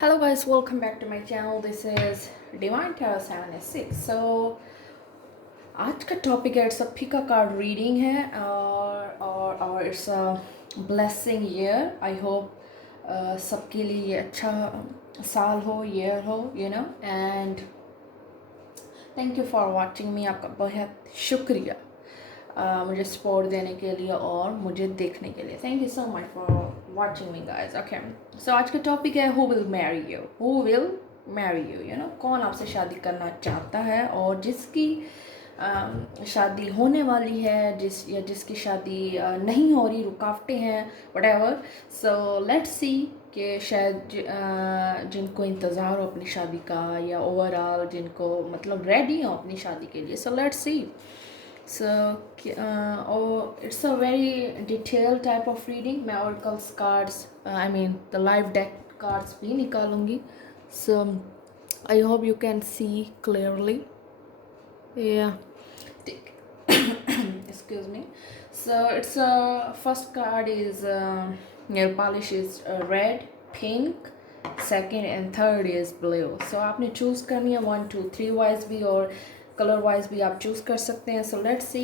Hello guys, welcome back to my channel. This is Divine Tarot 786. So आज का topic है it's a Pika card reading है और it's a blessing year. I hope सबके लिए ये अच्छा साल हो, ईयर हो, and thank you for watching मी. आपका बहुत शुक्रिया मुझे सपोर्ट देने के लिए और मुझे देखने के लिए. Thank you so much for watching me guys. Okay, so आज का टॉपिक है who will marry you. Who will marry you, कौन आपसे शादी करना चाहता है और जिसकी शादी होने वाली है, जिसकी शादी नहीं हो रही, रुकावटें हैं, व्हाटएवर. सो लेट्स सी कि शायद जिनको इंतज़ार हो अपनी शादी का, या ओवरऑल जिनको मतलब रेडी हो अपनी शादी के लिए. So let's see. So, it's a very detailed type of reading. मैं oracles cards, the live deck cards भी निकालूंगी. So, I hope you can see clearly. Yeah. Excuse me. So, it's first card is nail polish is red, pink. Second and third is blue. So आपने choose करनी है 1 2 3 wise भी और colour wise भी आप choose कर सकते हैं. सो लेट्स सी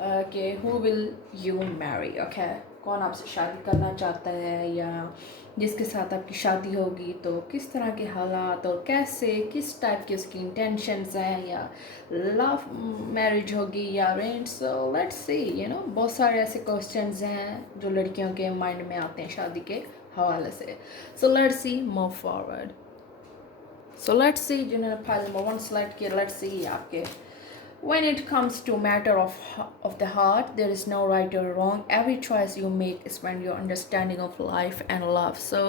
कि who will you Mary. Okay, कौन आपसे शादी करना चाहता है, या जिसके साथ आपकी शादी होगी तो किस तरह के हालात और कैसे, किस टाइप की उसकी इंटेंशंस हैं, या लव मैरिज होगी या अरेंज. So let's see. बहुत सारे ऐसे क्वेश्चंस हैं जो लड़कियों के माइंड में आते हैं शादी के हवाले से. So let's see move forward. So let's see जिन्होंने फाइल नंबर 1 सेलेक्ट किया. लेट्स सी आपके when it comes to matter of the heart, there is no right or wrong. Every choice you make is when your understanding of life and love. So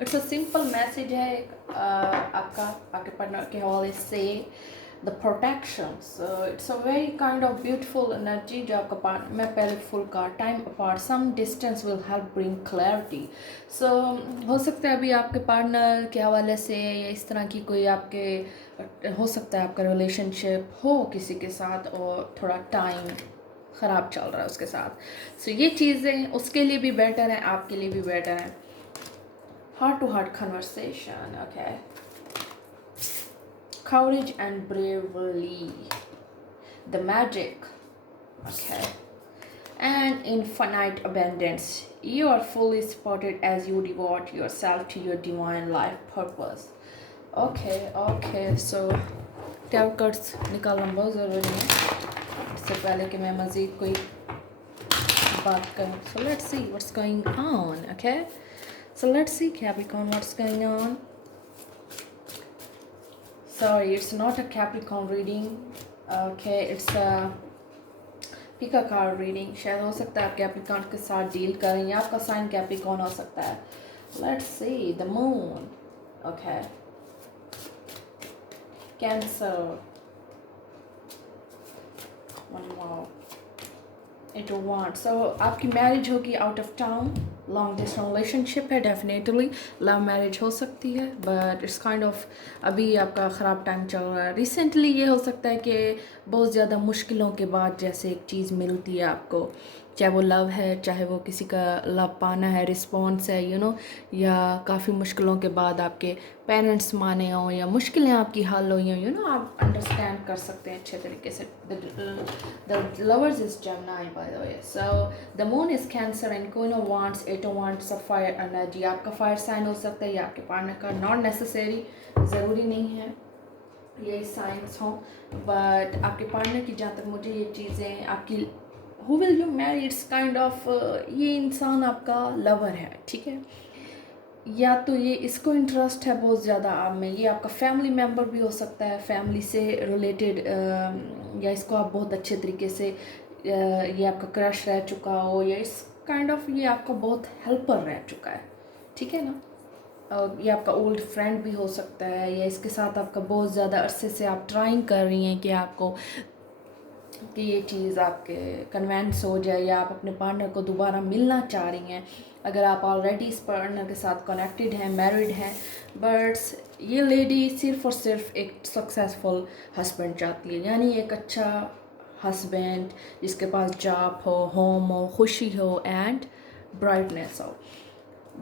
it's a simple message है आपके partner के हवाले से. The protection. So it's a very kind of beautiful energy जो आपका partner. मैं पहले full का time apart, some distance will help bring clarity. So हो सकता है अभी आपके पार्टनर के हवाले से या इस तरह की कोई आपके हो सकता है आपका रिलेशनशिप हो किसी के साथ और थोड़ा टाइम ख़राब चल रहा है उसके साथ. सो ये चीज़ें उसके लिए भी बेटर हैं, आपके लिए भी बेटर हैं. Heart to heart conversation. Okay, courage and bravery, the magic, okay, and infinite abundance. You are fully supported as you devote yourself to your divine life purpose. Okay, so tarot cards निकालना बहुत ज़रूरी है इससे पहले कि मैं मज़ीद कोई बात करूँ. So let's see what's going on. Okay, so let's see Capricorn, what's going on. Sorry, it's not a Capricorn reading. Okay, it's a Pika card reading. शायद हो सकता है आप कैप्रिकॉर्न के साथ डील करें या आपका साइन कैप्रिकॉर्न हो सकता है. Let's see the moon. Okay, Cancer. One more. It want. So आपकी मैरिज होगी out of town. Long distance relationship है. डेफिनेटली लव मैरिज हो सकती है, बट इट्स काइंड ऑफ अभी आपका ख़राब टाइम चल रहा है. रिसेंटली ये हो सकता है कि बहुत ज़्यादा मुश्किलों के बाद जैसे एक चीज़ मिलती है आपको, चाहे वो लव है, चाहे वो किसी का लव पाना है, रिस्पॉन्स है, या काफ़ी मुश्किलों के बाद आपके पेरेंट्स माने हों या मुश्किलें आपकी हल हुई हों, आप अंडरस्टैंड कर सकते हैं अच्छे तरीके से. The lovers is Gemini by the way. So the moon is Cancer and कोई wants it wants a fire energy. आपका फायर साइन हो सकता है या आपके पार्टनर का. नॉट नेसेसरी, ज़रूरी नहीं है ये साइंस हों, बट आपके पार्टनर की जहाँ तक मुझे ये चीज़ें आपकी who will you Mary, it's kind of ये इंसान आपका लवर है, ठीक है, या तो ये इसको इंटरेस्ट है बहुत ज़्यादा आप में, ये आपका फैमिली मेम्बर भी हो सकता है, फैमिली से रिलेटेड, या इसको आप बहुत अच्छे तरीके से ये आपका क्रश रह चुका हो, या इस काइंड ऑफ ये आपका बहुत हेल्पर रह चुका है, ठीक है ना. ये आपका ओल्ड फ्रेंड भी हो सकता है, या इसके साथ आपका बहुत ज़्यादा अरसे से आप ट्राइंग कर रही हैं कि आपको कि ये चीज़ आपके कन्वेंस हो जाए, या आप अपने पार्टनर को दोबारा मिलना चाह रही हैं. अगर आप ऑलरेडी इस पार्टनर के साथ कनेक्टेड हैं, मैरिड हैं, बट ये लेडी सिर्फ़ और सिर्फ एक सक्सेसफुल हस्बैंड चाहती है, यानी एक अच्छा हस्बैंड जिसके पास जॉब हो, होम हो, खुशी हो एंड ब्राइटनेस हो.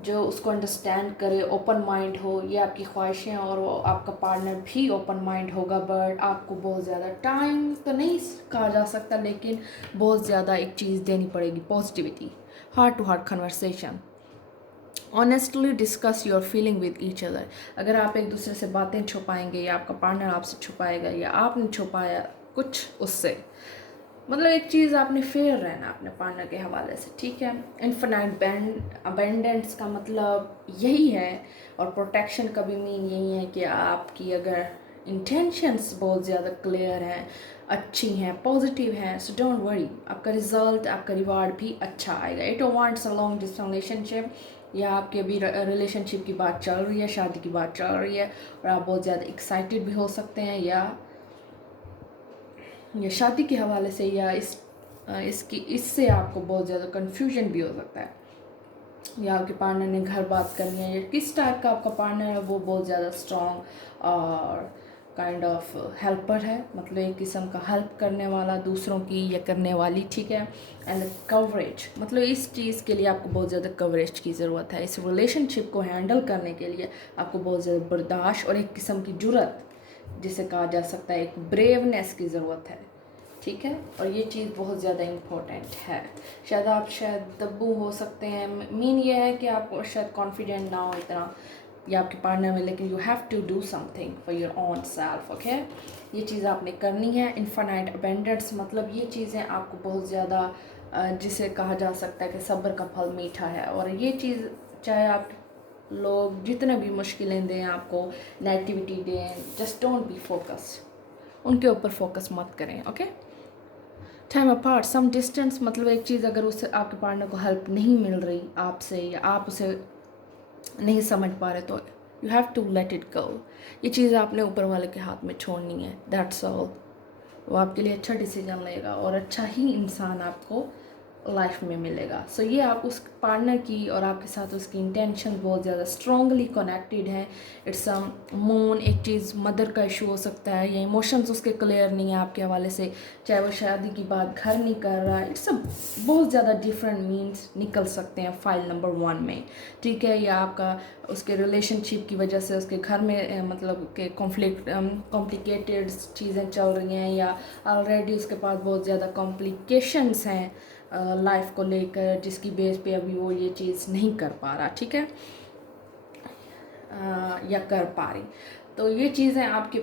जो उसको अंडरस्टैंड करे, ओपन माइंड हो, ये आपकी ख्वाहिशें, और वो आपका पार्टनर भी ओपन माइंड होगा। बट आपको बहुत ज़्यादा टाइम तो नहीं कहा जा सकता, लेकिन बहुत ज़्यादा एक चीज़ देनी पड़ेगी, positivity, heart to heart conversation, honestly discuss your feeling with each other. अगर आप एक दूसरे से बातें छुपाएंगे, या आपका पार्टनर आपसे छुपाएगा, या आपने छुपाया कुछ उससे, मतलब एक चीज़ आपने फेयर रहना अपने पार्टनर के हवाले से, ठीक है। इन्फिनाइट अबेंडेंस का मतलब यही है, और प्रोटेक्शन का भी मीन यही है कि आपकी अगर इंटेंशंस बहुत ज़्यादा क्लियर हैं, अच्छी हैं, पॉजिटिव हैं, सो डोंट वरी, आपका रिजल्ट, आपका रिवार्ड भी अच्छा आएगा। It wants a long distance relationship, या आपके अभी रिलेशनशिप की बात चल रही है, शादी की बात चल रही है, और आप बहुत ज़्यादा एक्साइटेड भी हो सकते हैं, या शादी के हवाले से, या इससे आपको बहुत ज़्यादा कन्फ्यूजन भी हो सकता है, या आपके पार्टनर ने घर बात करनी है, या किस टाइप का आपका पार्टनर है, वो बहुत ज़्यादा स्ट्रॉन्ग और काइंड ऑफ हेल्पर है, मतलब एक किस्म का हेल्प करने वाला दूसरों की, या करने वाली, ठीक है। एंड कवरेज, मतलब इस चीज़ के लिए आपको बहुत ज़्यादा कवरेज की ज़रूरत है। इस रिलेशनशिप को हैंडल करने के लिए आपको बहुत ज़्यादा बर्दाश्त और एक किस्म की जुर्रत, जिसे कहा जा सकता है एक ब्रेवनेस की ज़रूरत है, ठीक है। और ये चीज़ बहुत ज़्यादा इम्पोर्टेंट है। शायद दब्बू हो सकते हैं, मीन ये है कि आप शायद कॉन्फिडेंट ना हो इतना, या आपके पार्टनर में, लेकिन you have to do something for your own self, okay. ये चीज़ आपने करनी है। इनफाइनाइट अबेंडेंस मतलब ये चीज़ें आपको बहुत ज़्यादा जिसे कहा जा सकता है कि सब्र का फल मीठा है, और ये चीज़ चाहे आप लोग जितने भी मुश्किलें दें आपको, नेगेटिविटी दें, जस्ट डोंट बी फोकस, उनके ऊपर फोकस मत करें, okay. Time apart, some distance मतलब एक चीज़ अगर उससे आपके पार्टनर को हेल्प नहीं मिल रही आपसे, या आप उसे नहीं समझ पा रहे, तो you have to let it go. ये चीज़ आपने ऊपर वाले के हाथ में छोड़नी है, दैट्स ऑल। वो आपके लिए अच्छा डिसीजन लेगा, और अच्छा ही इंसान आपको लाइफ में मिलेगा। सो ये आप उस पार्टनर की और आपके साथ उसकी इंटेंशन बहुत ज़्यादा स्ट्रॉन्गली कनेक्टेड है। इट्स अ मून, एक चीज़ मदर का इशू हो सकता है, या इमोशंस उसके क्लियर नहीं है आपके हवाले से, चाहे वो शादी की बात घर नहीं कर रहा है, इट्स अ बहुत ज़्यादा डिफरेंट मीन्स निकल सकते हैं फाइल नंबर 1 में, ठीक है। या आपका उसके रिलेशनशिप की वजह से उसके घर में मतलब के कॉम्प्लिकेटेड चीज़ें चल रही हैं, या ऑलरेडी उसके पास बहुत ज़्यादा कॉम्प्लिकेशंस हैं लाइफ को लेकर, जिसकी बेस पे अभी वो ये चीज़ नहीं कर पा रहा, ठीक है, या कर पा रही। तो ये चीज़ें आपके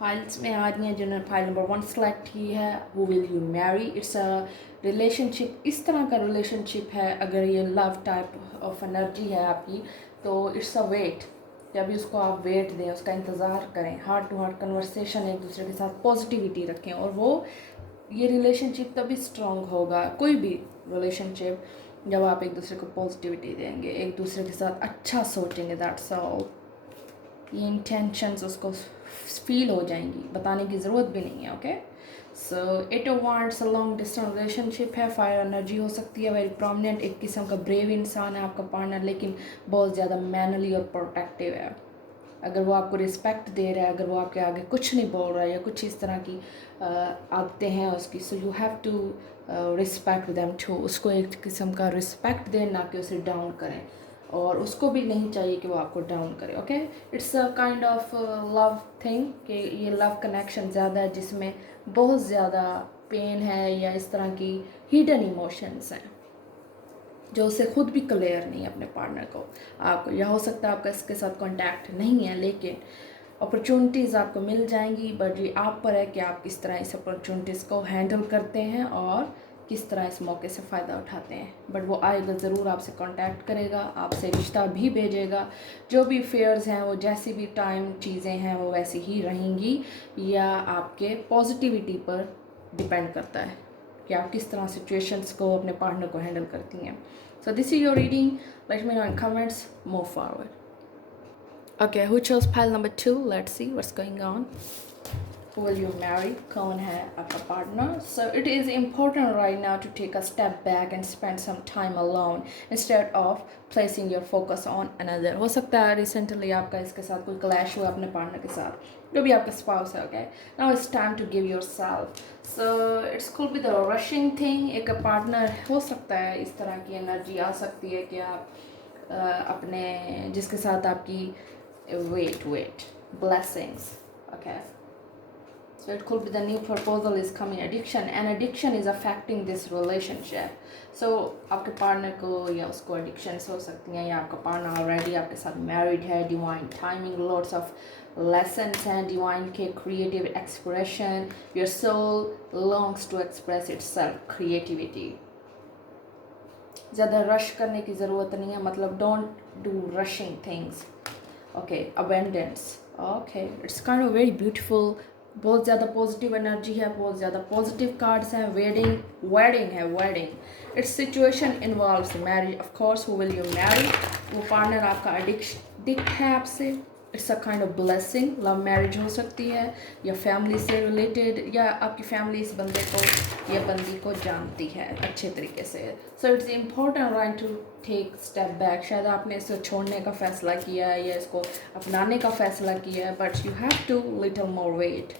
फाइल्स में आ रही हैं, जिन्होंने फाइल नंबर 1 सेलेक्ट की है, who will you Mary. It's a relationship, इस तरह का रिलेशनशिप है, अगर ये लव टाइप ऑफ एनर्जी है आपकी, तो इट्स अ वेट, जब भी उसको आप वेट दें, उसका इंतज़ार करें, हार्ट टू हार्ट कन्वर्सेशन, एक दूसरे के साथ पॉजिटिविटी रखें, और वो ये रिलेशनशिप तभी स्ट्रॉन्ग होगा, कोई भी रिलेशनशिप, जब आप एक दूसरे को पॉजिटिविटी देंगे, एक दूसरे के साथ अच्छा सोचेंगे, दैट्स ऑल। ये इंटेंशंस उसको फील हो जाएंगी, बताने की ज़रूरत भी नहीं है, okay. So it wants a long distance relationship है, फायर एनर्जी हो सकती है, वेरी प्रोमिनेंट, एक किस्म का ब्रेव इंसान है आपका पार्टनर, लेकिन बहुत ज़्यादा मैनली और प्रोटेक्टिव है। अगर वो आपको रिस्पेक्ट दे रहा है, अगर वो आपके आगे कुछ नहीं बोल रहा है, या कुछ इस तरह की आदतें हैं उसकी, so you have to respect them too, उसको एक किस्म का रिस्पेक्ट दें, ना कि उसे डाउन करें, और उसको भी नहीं चाहिए कि वो आपको डाउन करे, okay. It's a kind of love thing, कि ये लव कनेक्शन ज़्यादा है, जिसमें बहुत ज़्यादा पेन है, या इस तरह की हिडन इमोशंस हैं, जो उसे खुद भी क्लियर नहीं है अपने पार्टनर को। आपको या हो सकता है आपका इसके साथ कांटेक्ट नहीं है, लेकिन अपॉर्चुनिटीज़ आपको मिल जाएंगी, बट ये आप पर है कि आप किस तरह इस अपॉर्चुनिटीज़ को हैंडल करते हैं, और किस तरह इस मौके से फ़ायदा उठाते हैं। बट वो आएगा ज़रूर, आपसे कांटेक्ट करेगा, आपसे रिश्ता भी भेजेगा। जो भी फेयर्स हैं, वो जैसी भी टाइम चीज़ें हैं, वो वैसी ही रहेंगी, या आपके पॉजिटिविटी पर डिपेंड करता है कि आप किस तरह सिचुएशंस को, अपने पार्टनर को हैंडल करती हैं। So this is your reading. Let me know in comments. Move forward. Okay, who chose pile number 2? Let's see what's going on. Who will you marry? कौन है आपका partner? So it is important right now to take a step back and spend some time alone instead of placing your focus on another. हो सकता है recently आपका इसके साथ कोई clash हुआ अपने partner के साथ, जो भी आपका spouse है, okay? Now it's time to give yourself. So it could be the rushing thing. एक partner हो सकता है इस तरह की energy आ सकती है कि आप अपने जिसके साथ आपकी wait blessings. Okay, so it could be the new proposal is coming. Addiction is affecting this relationship. So आपके पार्टनर को या उसको addictions हो सकती हैं, या आपका पार्टनर already आपके साथ married है. Divine timing, lots of lessons and divine creative expression. Your soul longs to express itself, creativity. ज़्यादा रश करने की ज़रूरत नहीं है, मतलब don't do rushing things. Okay, abundance. Okay, it's kind of very beautiful. बहुत ज़्यादा पॉजिटिव एनर्जी है, बहुत ज़्यादा पॉजिटिव कार्ड्स हैं. वेडिंग है, wedding. It's situation involves marriage. Of course who will you Mary? वो पार्टनर आपका एडिक्ट है आपसे. It's a kind of blessing. Love marriage हो सकती है, या फैमिली से रिलेटेड, या आपकी फैमिली इस बंदे को या बंदी को जानती है अच्छे तरीके से. So it's important right to take step back. शायद आपने इसको छोड़ने का फ़ैसला किया है या इसको अपनाने का फ़ैसला किया है, but you have to little more wait.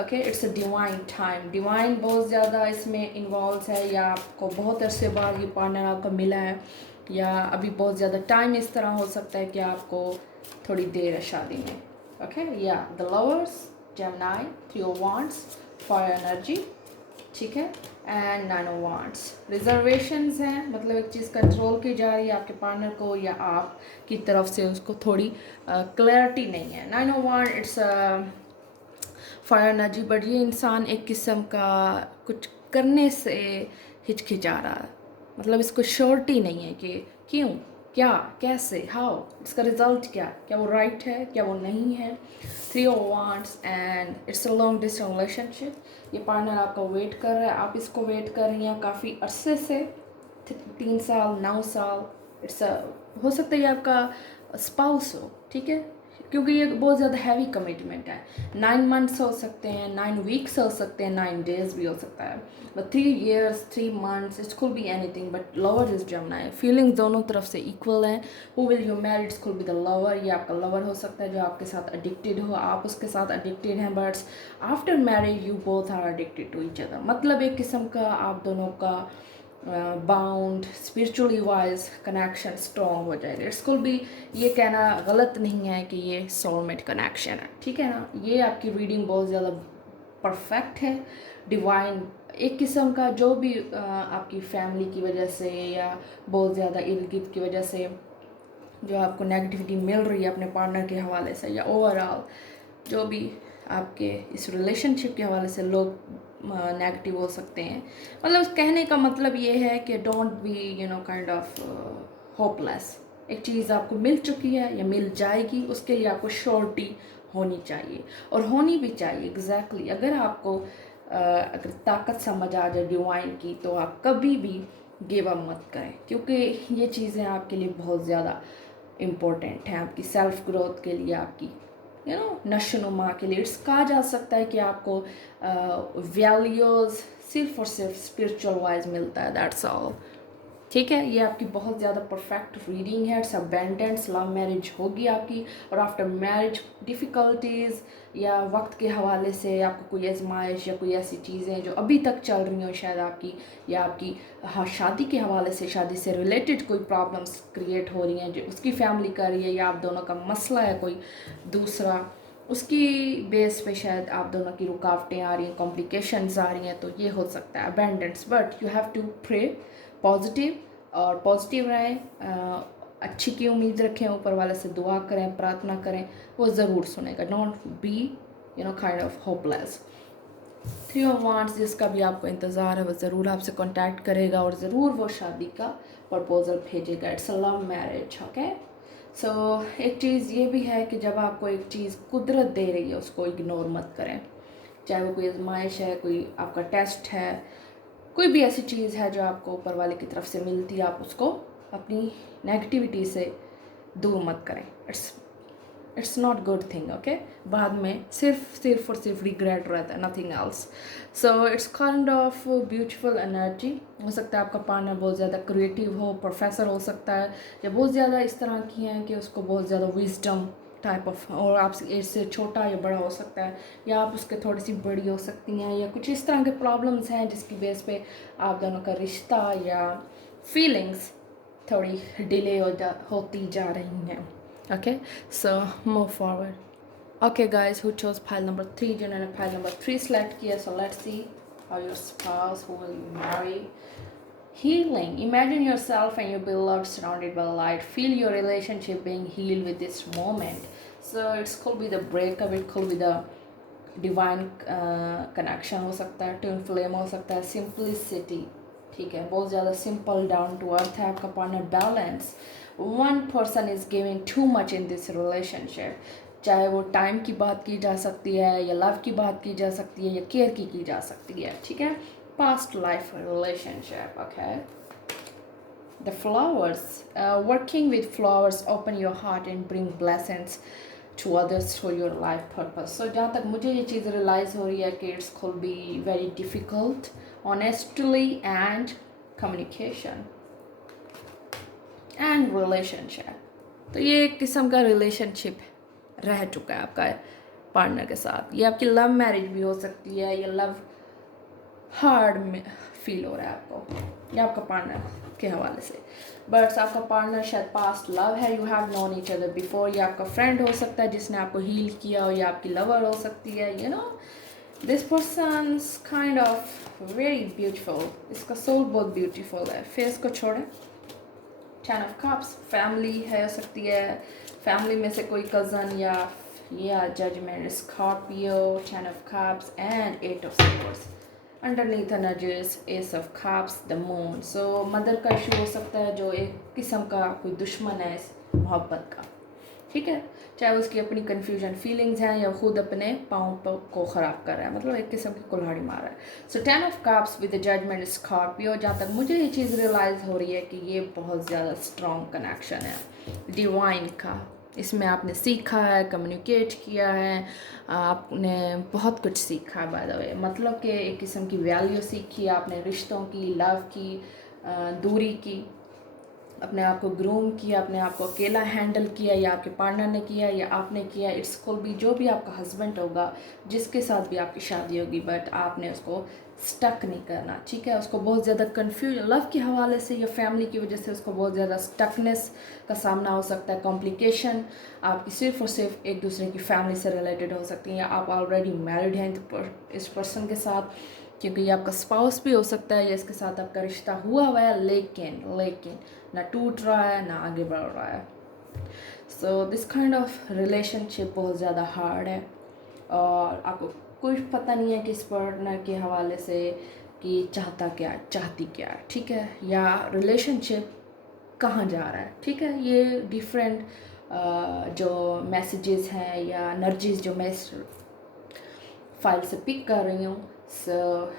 Okay, it's a divine time. Divine बहुत ज़्यादा इसमें इन्वॉल्व है, या आपको बहुत अरसे बाद ये पार्टनर आपका मिला है, या अभी बहुत ज़्यादा टाइम इस तरह हो सकता है कि आपको थोड़ी देर है शादी में. ओके, या the lovers, Gemini, 3 of wands, fire energy, ठीक है, एंड 9 of wands. रिजर्वेशंस हैं, मतलब एक चीज़ कंट्रोल की जा रही है आपके पार्टनर को, या आप की तरफ से उसको थोड़ी क्लैरिटी नहीं है. 9 of wands it's fire energy, but ये इंसान एक किस्म का कुछ करने से हिचकिचा रहा है. मतलब इसको श्योरिटी नहीं है कि क्यों, क्या, कैसे, हाउ, इसका रिजल्ट क्या वो राइट है, क्या वो नहीं है. 3 of wands and it's a long distance relationship. ये पार्टनर आपका वेट कर रहा है, आप इसको वेट कर रही हैं काफ़ी अरसे से, 3 साल, 9 साल. इट्स हो सकता है ये आपका स्पाउस हो, ठीक है, क्योंकि ये बहुत ज़्यादा हैवी कमिटमेंट है. 9 months हो सकते हैं, 9 weeks हो सकते हैं, 9 days भी हो सकता है, but 3 years, 3 months, it could be anything. But lover is Gemini. Feelings दोनों तरफ से इक्वल हैं. Who will you Mary? It's could be the lover. ये आपका लवर हो सकता है जो आपके साथ एडिक्टेड हो, आप उसके साथ एडिक्टेड हैं, but after marriage you both are addicted to each other. मतलब एक किस्म का आप दोनों का bound spiritually wise connection strong हो जाएगा. इट्स कुल भी ये कहना गलत नहीं है कि ये सोलमेट कनेक्शन है, ठीक है ना. ये आपकी रीडिंग बहुत ज़्यादा परफेक्ट है. डिवाइन एक किस्म का जो भी आपकी फैमिली की वजह से या बहुत ज़्यादा इर्द गिर्द की वजह से जो आपको नेगेटिविटी मिल रही है अपने पार्टनर के हवाले से, या ओवरऑल जो भी आपके इस रिलेशनशिप के हवाले से लोग नेगेटिव हो सकते हैं. मतलब कहने का मतलब ये है कि don't be kind of hopeless. एक चीज़ आपको मिल चुकी है या मिल जाएगी, उसके लिए आपको श्योरिटी होनी चाहिए, और होनी भी चाहिए. एग्जैक्टली अगर आपको अगर ताकत समझ आ जाए डिवाइन की, तो आप कभी भी गिव अप मत करें, क्योंकि ये चीज़ें आपके लिए बहुत ज़्यादा इम्पोर्टेंट हैं, आपकी सेल्फ ग्रोथ के लिए, आपकी नशोनुमा के लिए. इट्स कहा जा सकता है कि आपको वैल्यूज़ सिर्फ और सिर्फ स्पिरिचुअल वाइज मिलता है, दैट्स ऑल. ठीक है, ये आपकी बहुत ज़्यादा परफेक्ट रीडिंग है. It's abundance. लव मैरिज होगी आपकी, और आफ्टर मैरिज डिफ़िकल्टीज़ या वक्त के हवाले से आपको कोई आजमाइश या कोई ऐसी चीज़ें जो अभी तक चल रही हो शायद आपकी, या आपकी शादी के हवाले से, शादी से रिलेटेड कोई प्रॉब्लम्स क्रिएट हो रही हैं जो उसकी फैमिली कर रही है, या आप दोनों का मसला है कोई दूसरा, उसकी बेस पे शायद आप दोनों की रुकावटें आ रही हैं, कॉम्प्लिकेशंस आ रही हैं, तो ये हो सकता है abundance. But you have to pray positive, और पॉजिटिव रहें, अच्छी की उम्मीद रखें, ऊपर वाले से दुआ करें, प्रार्थना करें, वो ज़रूर सुनेगा. Don't be kind of hopeless. 3 of wands जिसका भी आपको इंतज़ार है वो ज़रूर आपसे कांटेक्ट करेगा, और ज़रूर वो शादी का प्रपोजल भेजेगा. It's a love marriage. Okay, so एक चीज़ ये भी है कि जब आपको एक चीज़ कुदरत दे रही है उसको इग्नोर मत करें. चाहे वो कोई आजमाइश है, कोई आपका टेस्ट है, कोई भी ऐसी चीज़ है जो आपको ऊपर वाले की तरफ से मिलती है, आप उसको अपनी नेगेटिविटी से दूर मत करें. It's not good thing. Okay, बाद में सिर्फ और सिर्फ रिग्रेट रहता है, nothing else. So it's kind of beautiful energy. हो सकता है आपका पार्टनर बहुत ज़्यादा क्रिएटिव हो, प्रोफेसर हो सकता है, या बहुत ज़्यादा इस तरह की हैं कि उसको बहुत ज़्यादा विजडम टाइप ऑफ, और आपसे एज से छोटा या बड़ा हो सकता है, या आप उसके थोड़ी सी बड़ी हो सकती हैं, या कुछ इस तरह के प्रॉब्लम्स हैं जिसकी बेस पे आप दोनों का रिश्ता या फीलिंग्स थोड़ी डिले होती जा रही हैं. Okay, so move forward. Okay guys, who chose pile number 3, जिन्होंने pile number 3 select किया, so let's see how your spouse who will you marry. Healing. Imagine yourself and your beloved surrounded by light. Feel your relationship being healed with this moment. So it could be the breakup, it could be the divine connection हो सकता है, twin flame हो सकता है, simplicity. ठीक है, बहुत ज़्यादा simple, down to earth है आपका partner, balance. One person is giving too much in this relationship. चाहे वो टाइम की बात की जा सकती है, या लव की बात की जा सकती है, या केयर की जा सकती है. ठीक है, past life relationship. Okay, the flowers. Working with flowers open your heart and bring blessings to others through your life purpose. So जहाँ तक मुझे ये चीज़ रियलाइज़ हो रही है कि it's could be very difficult, honestly and communication and relationship. तो ये एक किस्म का रिलेशनशिप रह चुका है आपका पार्टनर के साथ. ये आपकी लव मैरिज भी हो सकती है, या लव हार्ड में फील हो रहा है आपको, या आपका पार्टनर के हवाले से. बट आपका पार्टनर शायद पास्ट लव है, you have known each other before, या आपका फ्रेंड हो सकता है जिसने आपको हील किया हो, या आपकी लवर हो सकती है. You know, this persons kind of very beautiful. इसका सोल बहुत ब्यूटीफुल है. फेस को छोड़े. 10 ऑफ कप्स. फैमिली है, हो सकती है फैमिली में से कोई कज़न या judgement. Scorpio, 10 of cups and 8 of swords. Underneath energies ace of cups, the moon. So mother का इशू हो सकता है, जो एक किस्म का कोई दुश्मन है इस मोहब्बत का. ठीक है, चाहे उसकी अपनी कन्फ्यूजन फीलिंग्स हैं, या खुद अपने पाँव को ख़राब कर रहा है, मतलब एक किस्म की कुल्हाड़ी मार रहा है. So 10 of cups with the judgement Scorpio. जहाँ तक मुझे ये चीज़ रियलाइज़ हो रही है कि ये बहुत ज़्यादा स्ट्रॉन्ग कनेक्शन है डिवाइन का. इसमें आपने सीखा है, कम्युनिकेट किया है, आपने बहुत कुछ सीखा है. बाय द वे, मतलब कि एक किस्म की वैल्यू सीखी आपने, रिश्तों की, लव की, दूरी की. अपने आप को ग्रूम किया, अपने आप को अकेला हैंडल किया, या आपके पार्टनर ने किया, या आपने किया. इट्स कुल भी जो भी आपका हस्बैंड होगा, जिसके साथ भी आपकी शादी होगी, बट आपने उसको स्टक नहीं करना. ठीक है, उसको बहुत ज़्यादा कन्फ्यूजन लव के हवाले से या फैमिली की वजह से उसको बहुत ज़्यादा स्टकनेस का सामना हो सकता है. कॉम्प्लिकेशन आपकी सिर्फ और सिर्फ एक दूसरे की फैमिली से रिलेटेड हो सकती हैं, या आप ऑलरेडी मैरिड हैं इस पर्सन के साथ, क्योंकि ये आपका स्पाउस भी हो सकता है, या इसके साथ आपका रिश्ता हुआ है, लेकिन ना टूट रहा है, ना आगे बढ़ रहा है. So this kind of relationship बहुत ज़्यादा हार्ड है, और आपको कुछ पता नहीं है कि इस पार्टनर के हवाले से कि चाहती क्या है. ठीक है, या रिलेशनशिप कहाँ जा रहा है. ठीक है, ये डिफरेंट जो मैसेजेस हैं या एनर्जीज जो मैं इस फाइल से पिक कर रही हूँ. सो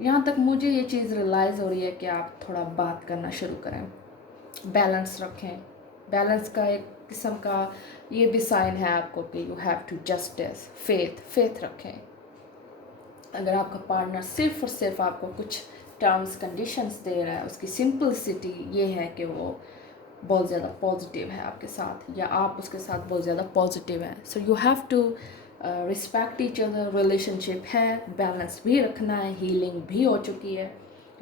यहाँ तक मुझे ये चीज़ रियलाइज़ हो रही है कि आप थोड़ा बात करना शुरू करें, बैलेंस रखें. बैलेंस का एक किस्म का ये भी साइन है आपको कि you have to justice, faith रखें. अगर आपका पार्टनर सिर्फ और सिर्फ आपको कुछ टर्म्स कंडीशंस दे रहा है, उसकी सिंपलिसिटी ये है कि वो बहुत ज़्यादा पॉजिटिव है आपके साथ, या आप उसके साथ बहुत ज़्यादा पॉजिटिव हैं. So you have to respect each other. Relationship है, बैलेंस भी रखना है. हीलिंग भी हो चुकी है,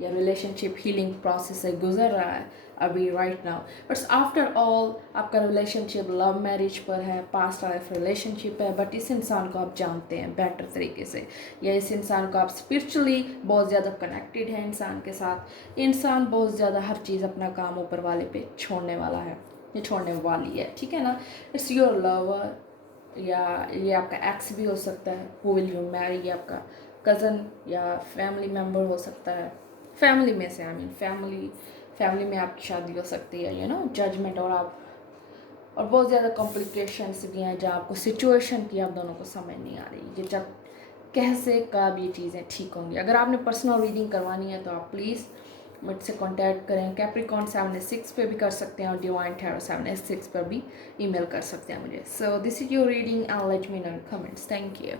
या रिलेशनशिप हीलिंग प्रोसेस से गुजर रहा है अभी right now. But after all आपका रिलेशनशिप लव मैरिज पर है, पास्ट लाइफ रिलेशनशिप है, बट इस इंसान को आप जानते हैं बेटर तरीके से, या इस इंसान को आप स्पिरिचुअली बहुत ज़्यादा कनेक्टेड हैं इंसान के साथ. इंसान बहुत ज़्यादा हर चीज़ अपना काम ऊपर वाले पे छोड़ने वाला है, ये छोड़ने वाली है. ठीक है ना. इट्स योर लवर, या ये आपका एक्स भी हो सकता है हु विल यू मैरी, ये आपका कज़न या फैमिली मेम्बर हो सकता है. फैमिली में से फैमिली में आपकी शादी हो सकती है, यू नो, जजमेंट. और बहुत ज़्यादा कॉम्प्लिकेशंस भी हैं जहाँ आपको सिचुएशन की आप दोनों को समझ नहीं आ रही कि जब कैसे कब ये चीज़ें ठीक होंगी. अगर आपने पर्सनल रीडिंग करवानी है तो आप प्लीज़ मुझसे कांटेक्ट करें. कैप्रिकॉर्न 7/6 पे भी कर सकते हैं, और डिवाइन टैरो 7/6 पर भी ईमेल कर सकते हैं मुझे. So this is your reading and let me know in comments. Thank you.